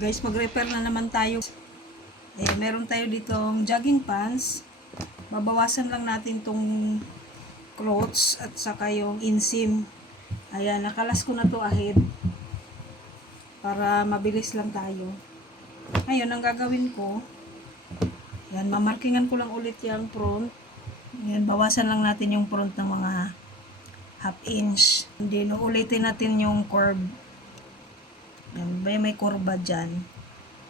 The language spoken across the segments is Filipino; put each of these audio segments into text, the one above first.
Guys, mag-repair na naman tayo. Meron tayo ditong jogging pants. Babawasan lang natin tong clothes at saka yung inseam. Ayan, nakalas ko na to ahead. Para mabilis lang tayo. Ngayon, ang gagawin ko, yan, mamarkingan ko lang ulit yung front. Yan, bawasan lang natin yung front ng mga half inch. Then, ulitin natin yung curve. Yan, may kurba dyan.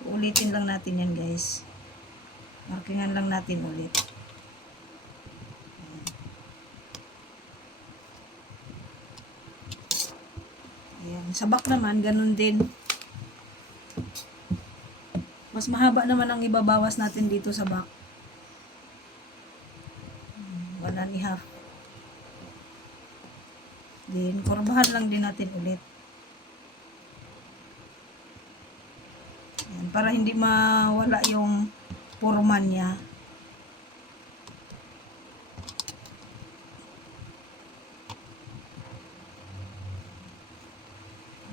Ulitin lang natin yan, guys. Markingan lang natin ulit. Ayan. Sa back naman, ganun din. Mas mahaba naman ang ibabawas natin dito sa back. 1.5. Then, kurbahan lang din natin ulit. Ayan, para hindi mawala yung forma niya.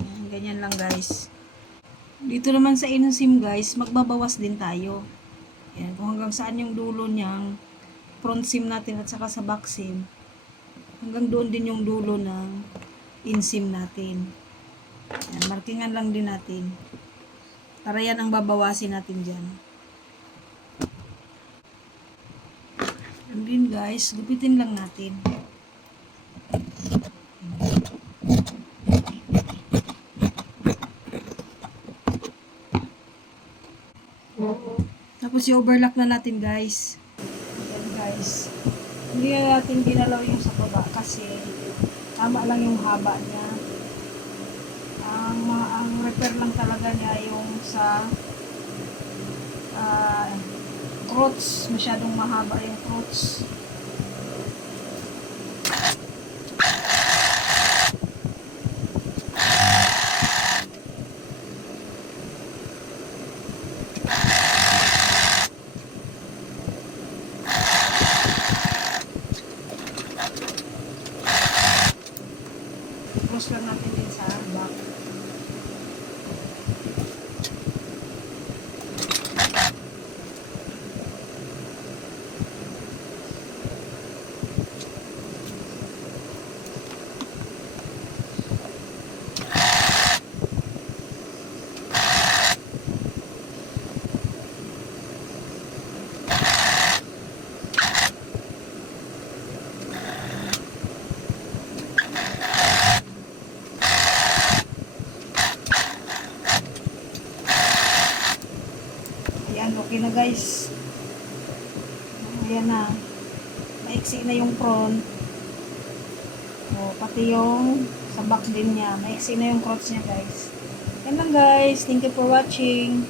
Ayan, ganyan lang guys. Dito naman sa inseam guys, magbabawas din tayo. Ayan, kung hanggang saan yung dulo niyang front seam natin at saka sa back seam. Hanggang doon din yung dulo ng inseam natin. Ayan, markingan lang din natin. Para yan ang babawasin natin dyan. And then guys, gupitin lang natin. Tapos i-overlock na natin guys. Ayan guys. Hindi na natin ginalaw yung sa baba kasi tama lang yung haba niya. Ang repair lang talaga niya yung sa crotch. Masyadong mahaba yung crotch. Cross lang natin din sa back. Ayan, okay na guys. Ayan na. Maiksi na yung front. O, pati yung sa back din niya. Maiksi na yung crotch niya guys. Ayan lang guys. Thank you for watching.